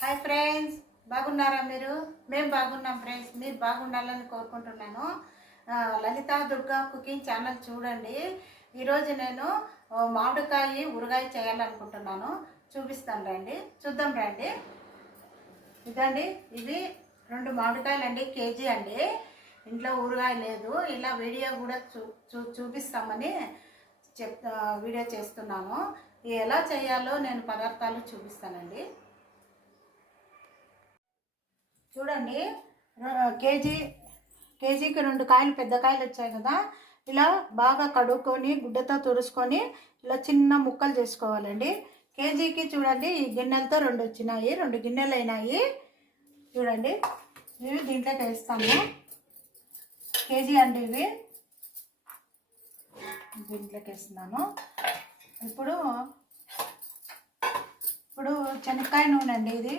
Hi friends బాగున్నారా మీరు? మేము బాగున్నాం ఫ్రెండ్స్ మీరు బాగుండాలని కోరుకుంటున్నాను. లలిత దుర్గా కుకింగ్ ఛానల్ చూడండి. ఈరోజు నేను మామిడికాయ ఊరగాయ చేయాలనుకుంటున్నాను. చూపిస్తాను రండి. చూద్దాం రండి. ఇదండి ఇవి రెండు మామిడికాయలు అండి కేజీ అండి. ఇంట్లో ఊరగాయ లేదు. ఇలా వీడియో కూడా చూ చూ చూపిస్తామని చెప్ వీడియో చేస్తున్నాను. ఎలా చేయాలో నేను పదార్థాలు చూపిస్తానండి. చూడండి. కేజీ కేజీకి రెండు కాయలు పెద్ద కాయలు వచ్చాయి కదా. ఇలా బాగా కడుక్కొని గుడ్డతో తుడుచుకొని ఇలా చిన్న ముక్కలు చేసుకోవాలండి. కేజీకి చూడండి ఈ గిన్నెలతో రెండు వచ్చినాయి రెండు గిన్నెలు అయినాయి. చూడండి ఇవి దీంట్లోకి వేస్తాము. కేజీ అండి ఇవి. దీంట్లోకి వేస్తున్నాను. ఇప్పుడు ఇప్పుడు శనక్కాయ నూనె అండి ఇది.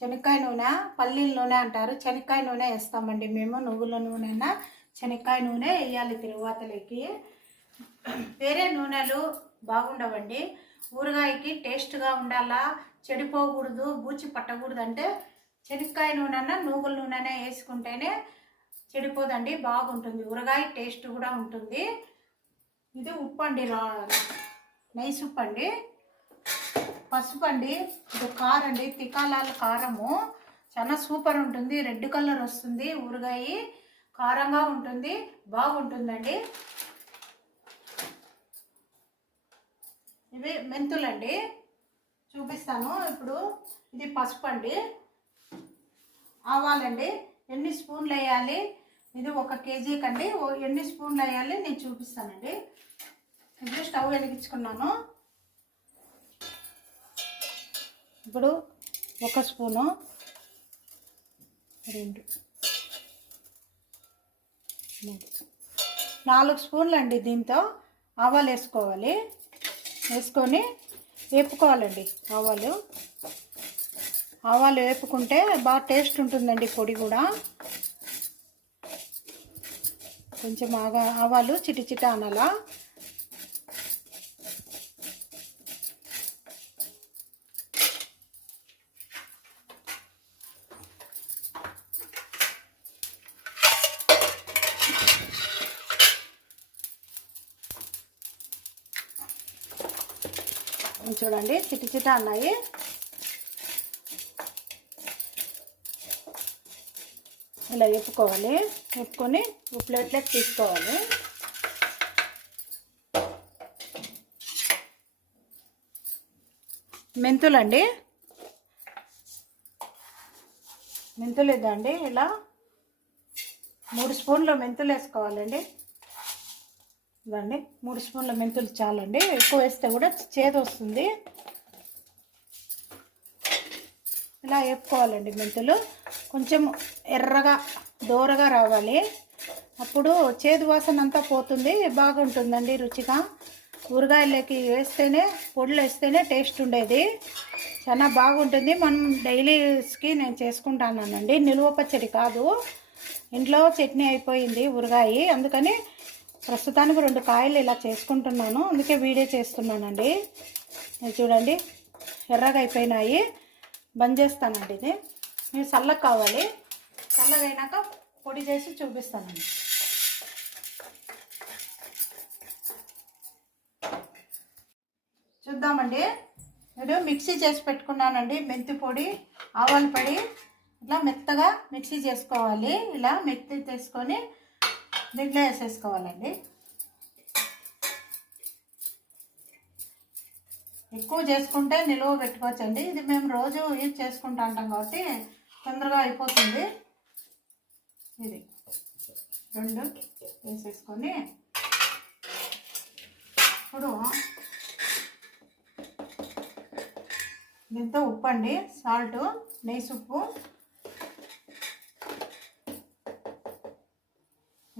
శనక్కాయ నూనె పల్లీల నూనె అంటారు. శనక్కాయ నూనె వేస్తామండి మేము నువ్వుల నూనె శనక్కాయ నూనె వేయాలి తిరువాతలకి. వేరే నూనెలు బాగుండవండి. ఊరగాయకి టేస్ట్గా ఉండాలా? చెడిపోకూడదు బూచి పట్టకూడదు అంటే శనక్కాయ నూనె నువ్వుల నూనె వేసుకుంటేనే చెడిపోదండి బాగుంటుంది. ఊరగాయ టేస్ట్ కూడా ఉంటుంది. ఇది ఉప్పు అండి రా నైస్ ఉప్పు అండి పసుపు అండి ఇది కారం అండి తికాలాల కారము. చాలా సూపర్ ఉంటుంది. రెడ్ కలర్ వస్తుంది ఊరగాయ. కారంగా ఉంటుంది. బాగుంటుందండి. ఇవి మెంతులండి. చూపిస్తాను ఇప్పుడు. ఇది పసుపు అండి ఆవాలండి. ఎన్ని స్పూన్లు వేయాలి? ఇది ఒక కేజీ కండి. ఓ- ఎన్ని స్పూన్లు వేయాలి? నేను చూపిస్తానండి. ఇప్పుడు స్టవ్ వెలిగించుకున్నాను. ఇప్పుడు ఒక స్పూను రెండు. మూడు నాలుగు స్పూన్లు అండి దీంతో. ఆవాలు వేసుకోవాలి. వేసుకొని వేపుకోవాలండి ఆవాలు. ఆవాలు వేపుకుంటే బాగా టేస్ట్ ఉంటుందండి పొడి కూడా. కొంచెం ఆగా ఆవాలు చిటి చిట అనాలా. చూడండి చిటి చిట అన్నాయి. ఇలా వేపుకోవాలి. వేపుకొని ఒక ప్లేట్లోకి తీసుకోవాలి. మెంతులండి. మెంతులు ఇద్దండి ఇలా మూడు స్పూన్లు మెంతులు వేసుకోవాలండి ఇదండి మూడు స్పూన్ల మెంతులు చాలండి. ఎక్కువ వేస్తే కూడా చేదు వస్తుంది. ఇలా వేపుకోవాలండి మెంతులు. కొంచెం ఎర్రగా దోరగా రావాలి. అప్పుడు చేదు వాసన అంతా పోతుంది బాగుంటుందండి రుచిగా. ఊరగాయలకి వేస్తేనే పొడులు వేస్తేనే టేస్ట్ ఉండేది. చాలా బాగుంటుంది. మనం డైలీస్కి నేను చేసుకుంటానండి నిలువ పచ్చడి కాదు. ఇంట్లో చట్నీ అయిపోయింది ఊరగాయ. అందుకని ప్రస్తుతానికి రెండు కాయలు ఇలా చేసుకుంటున్నాను. అందుకే వీడియో చేస్తున్నానండి. చూడండి. ఎర్రగా అయిపోయినాయి. బంద్ చేస్తానండి ఇది. మీరు చల్లగా కావాలి. చల్లగా అయినాక పొడి చేసి చూపిస్తానండి. చూద్దామండి. నేను మిక్సీ చేసి పెట్టుకున్నానండి. మెంతి పొడి ఆవాల పొడి. ఇట్లా మెత్తగా మిక్సీ చేసుకోవాలి. ఇలా మెత్తి తీసుకొని దీంట్లో వేసేసుకోవాలండి. ఎక్కువ చేసుకుంటే నిలువ పెట్టుకోవచ్చండి. ఇది మేము రోజు యూజ్ చేసుకుంటా ఉంటాం కాబట్టి తొందరగా అయిపోతుంది. ఇది రెండు వేసేసుకొని ఇప్పుడు దీంతో ఉప్పు అండి సాల్ట్ నెయ్యి ఉప్పు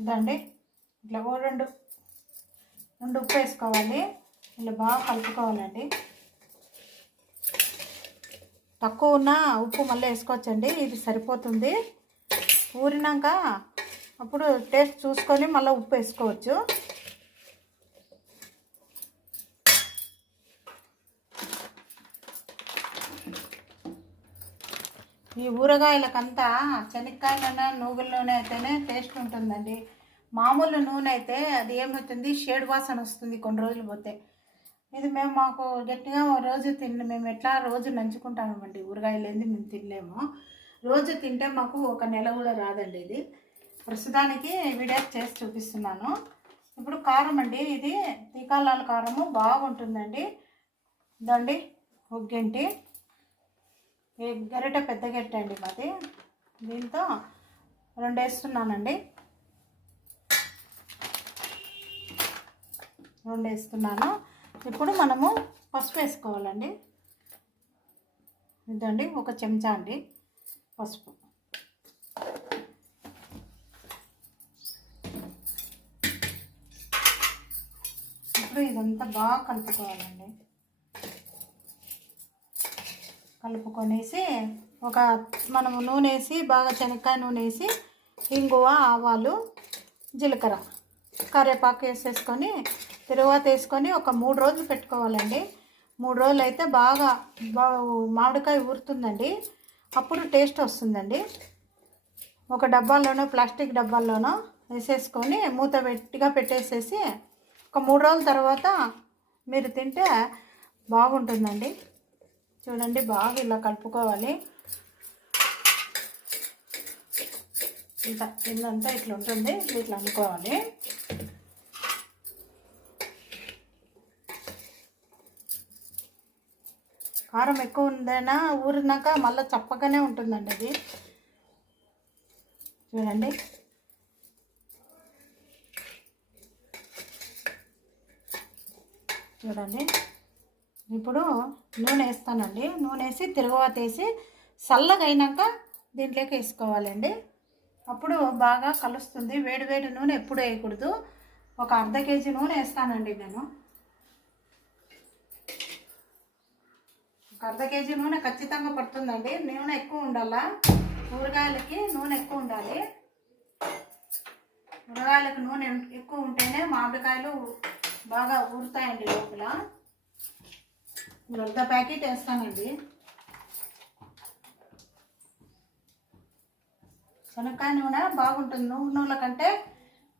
ఉందండి. ఇట్లా ఓ రెండు రెండు ఉప్పు వేసుకోవాలి. ఇలా బాగా కలుపుకోవాలండి. తక్కువ ఉన్న ఉప్పు మళ్ళీ వేసుకోవచ్చండి. ఇది సరిపోతుంది. ఊరినాక అప్పుడు టేస్ట్ చూసుకొని మళ్ళీ ఉప్పు వేసుకోవచ్చు. ఈ ఊరగాయలకంతా శనక్కాయ నూనె నువ్వుల నూనె అయితేనే టేస్ట్ ఉంటుందండి. మామూలు నూనె అయితే అది ఏమవుతుంది? షేడ్ వాసన వస్తుంది కొన్ని రోజులు పోతే. ఇది మేము మాకు గట్టిగా రోజు తిన్న మేము ఎట్లా రోజు నంచుకుంటామండి ఊరగాయలు ఏంది మేము తినలేము. రోజు తింటే మాకు ఒక నెల కూడా రాదండి ఇది. ప్రస్తుతానికి వీడియో చేసి చూపిస్తున్నాను. ఇప్పుడు కారం అండి ఇది తీకాలాల కారము బాగుంటుందండి. ఇదండి ఒగ్గింటి. గరిటె పెద్ద గరిట అండి మాది. దీంతో రెండు వేస్తున్నానండి రెండు వేస్తున్నాను ఇప్పుడు మనము పసుపు వేసుకోవాలండి. ఇదండి ఒక చెంచా అండి పసుపు. ఇప్పుడు ఇదంతా బాగా కలుపుకోవాలండి. కలుపుకొనేసి ఒక మనము నూనె వేసి బాగా శనక్కాయ నూనె వేసి ఇంగువ ఆవాలు జీలకర్ర కరివేపాకు వేసేసుకొని తరువాత వేసుకొని ఒక మూడు రోజులు పెట్టుకోవాలండి. మూడు రోజులు అయితే బాగా బాగా మామిడికాయ ఊరుతుందండి. అప్పుడు టేస్ట్ వస్తుందండి. ఒక డబ్బాల్లోనో ప్లాస్టిక్ డబ్బాల్లోనో వేసేసుకొని మూత పెట్టిగా పెట్టేసేసి ఒక మూడు రోజుల తర్వాత మీరు తింటే బాగుంటుందండి. చూడండి బాగా ఇలా కలుపుకోవాలి. ఇంత ఇదంతా ఇట్లా ఉంటుంది ఇట్లా అనుకోవాలి కారం ఎక్కువ ఉందైనా ఊరినాక మళ్ళీ చప్పగానే ఉంటుందండి అది. చూడండి. చూడండి. ఇప్పుడు నూనె వేస్తానండి. నూనె వేసి తిరగవాత వేసి చల్లగా అయినాక దీంట్లోకి వేసుకోవాలండి. అప్పుడు బాగా కలుస్తుంది. వేడి వేడి నూనె ఎప్పుడు వేయకూడదు. ఒక అర్ధ కేజీ నూనె వేస్తానండి నేను. ఒక అర్ధ కేజీ నూనె ఖచ్చితంగా పడుతుందండి. నూనె ఎక్కువ ఉండాలా? ఊరగాయలకి నూనె ఎక్కువ ఉండాలి. ఊరగాయలకు నూనె ఎక్కువ ఉంటేనే మామిడికాయలు బాగా ఊరుతాయండి లోపల. ఇప్పుడు ప్యాకెట్ వేస్తానండి. శనక్కాయ నూనె బాగుంటుంది. నువ్వు నూనెల కంటే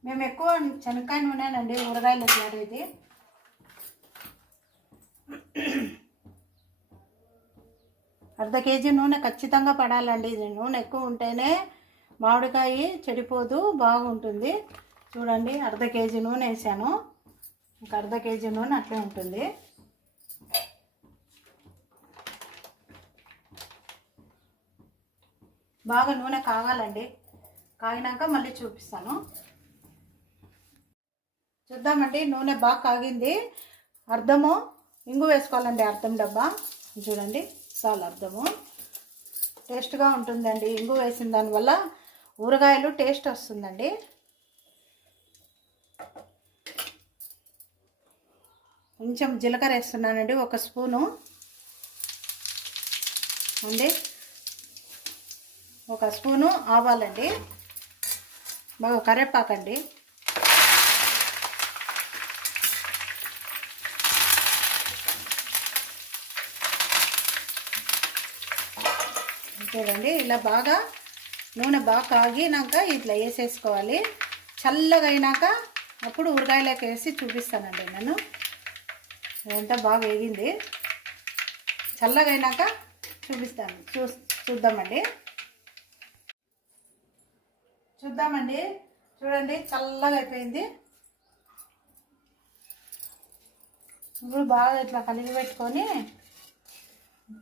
మేము ఎక్కువ శనక్కాయ నూనెనండి ఊరగాయలు వాడేది అర్ధ కేజీ నూనె ఖచ్చితంగా పడాలండి. ఇది నూనె ఎక్కువ ఉంటేనే మామిడికాయ చెడిపోదు బాగుంటుంది. చూడండి అర్ధ కేజీ నూనె వేసాను. ఇంకా అర్ధ కేజీ నూనె అట్లే ఉంటుంది. బాగా నూనె కాగాలండి. కాగినాక మళ్ళీ చూపిస్తాను. చూద్దామండి నూనె బాగా కాగింది. అర్థము ఇంగు వేసుకోవాలండి అర్థం డబ్బా. చూడండి చాలా అర్థము టేస్ట్గా ఉంటుందండి ఇంగు వేసిన దానివల్ల ఊరగాయలు టేస్ట్ వస్తుందండి. కొంచెం జీలకర్ర వేస్తున్నానండి ఒక స్పూను. అండి ఒక స్పూను ఆవాలండి. బాగా కరేపాకండి చూడండి ఇలా బాగా నూనె బాగా కాగినాక ఇట్లా వేసేసుకోవాలి. చల్లగా అయినాక అప్పుడు ఊరగాయలోకి వేసి చూపిస్తానండి నేను. ఇదంతా బాగా వేగింది. చల్లగా అయినాక చూపిస్తాను. చూ చూద్దామండి. చూద్దామండి. చూడండి చల్లగా అయిపోయింది. ఇప్పుడు బాగా ఇట్లా కలిగి పెట్టుకొని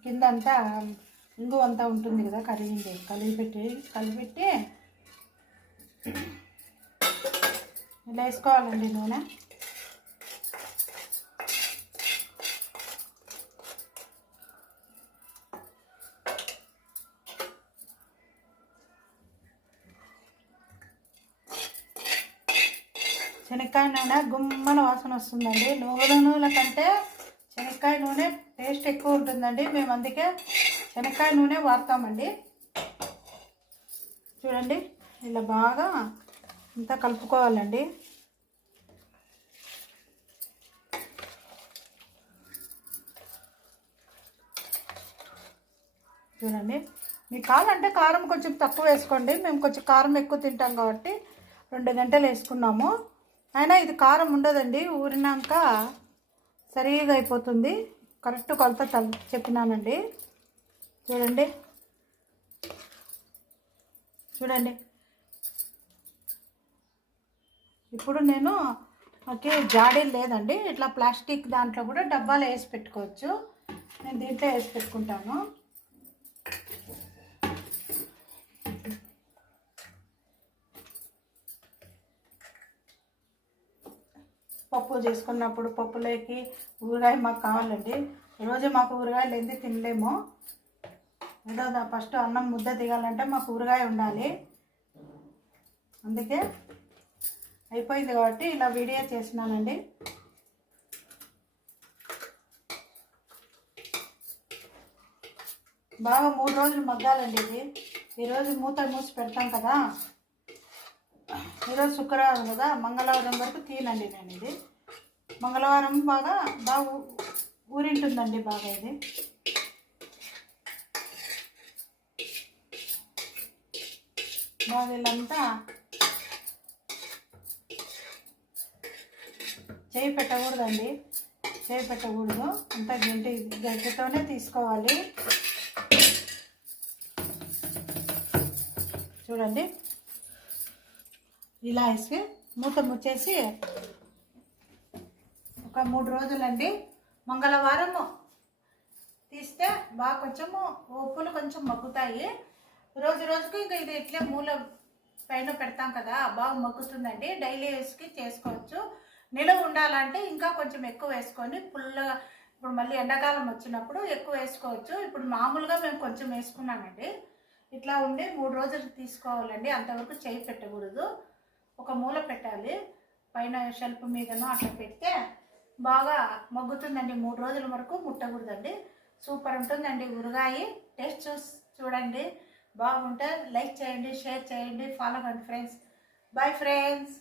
కింద అంతా ఇంగు అంతా ఉంటుంది కదా కరిగింది కలిగి పెట్టి కలిపెట్టి ఇలా వేసుకోవాలండి నూనె. శనక్కాయ నూనె గుమ్మన వాసన వస్తుందండి. నువ్వుల నూనె కంటే శనక్కాయ నూనె టేస్ట్ ఎక్కువ ఉంటుందండి. మేము అందుకే శనక్కాయ నూనె వాడతామండి. చూడండి ఇలా బాగా ఇంత కలుపుకోవాలండి. చూడండి మీకు కావాలంటే కారం కొంచెం తక్కువ వేసుకోండి. మేము కొంచెం కారం ఎక్కువ తింటాం కాబట్టి రెండు గంటలు వేసుకున్నాము. అయినా ఇది కారం ఉండదండి ఊరినాక సరిగా అయిపోతుంది. కరెక్ట్ కొలత చెప్పినానండి. చూడండి. చూడండి. ఇప్పుడు నేను ఓకే జాడీ లేదండి ఇట్లా ప్లాస్టిక్ దాంట్లో కూడా డబ్బాలు వేసి పెట్టుకోవచ్చు. నేను దీంట్లో వేసి పెట్టుకుంటాను. పప్పు చేసుకున్నప్పుడు పప్పులోకి ఊరగాయ మాకు కావాలండి. ఈరోజు మాకు ఊరగాయలు ఏంది తినలేము. ఏదో ఫస్ట్ అన్నం ముద్ద దిగాలంటే మాకు ఊరగాయ ఉండాలి. అందుకే అయిపోయింది కాబట్టి ఇలా వీడియో చేసినానండి బాగా మూడు రోజులు మగ్గాలండి ఇది. ఈరోజు మూత మూసి పెడతాం కదా. ఈరోజు శుక్రవారం కదా మంగళవారం వరకు తీనండి నేను ఇది. మంగళవారం బాగా బాగా ఊ- ఊరింటుందండి బాగా ఇది. బాగా వీళ్ళంతా చేయి పెట్టకూడదండి. చేయి పెట్టకూడదు. అంతా గంటి గంటతోనే తీసుకోవాలి. చూడండి. ఇలా వేసి మూత ముచ్చేసి ఒక మూడు రోజులండి. మంగళవారము తీస్తే బాగా కొంచెము ఉప్పులు కొంచెం మగ్గుతాయి. రోజు రోజుకి ఇంకా ఇది ఇట్లే మూల పైన పెడతాం కదా బాగా మగ్గుతుందండి. డైలీ వేసుకి చేసుకోవచ్చు. నిలువ ఉండాలంటే ఇంకా కొంచెం ఎక్కువ వేసుకొని పుల్లగా ఇప్పుడు మళ్ళీ ఎండాకాలం వచ్చినప్పుడు ఎక్కువ వేసుకోవచ్చు. ఇప్పుడు మామూలుగా మేము కొంచెం వేసుకున్నామండి. ఇట్లా ఉండి మూడు రోజులు తీసుకోవాలండి. అంతవరకు చేయి పెట్టకూడదు. ఒక మూల పెట్టాలి. పైన షెల్ఫ్ మీదనో అట్లా పెడితే బాగా మగ్గుతుందండి. మూడు రోజుల వరకు ముట్టకూడదండి. సూపర్ ఉంటుందండి. ఉరగాయి టేస్ట్ చూసి చూడండి. బాగుంటే లైక్ చేయండి షేర్ చేయండి. ఫాలో కండి ఫ్రెండ్స్. Bye friends.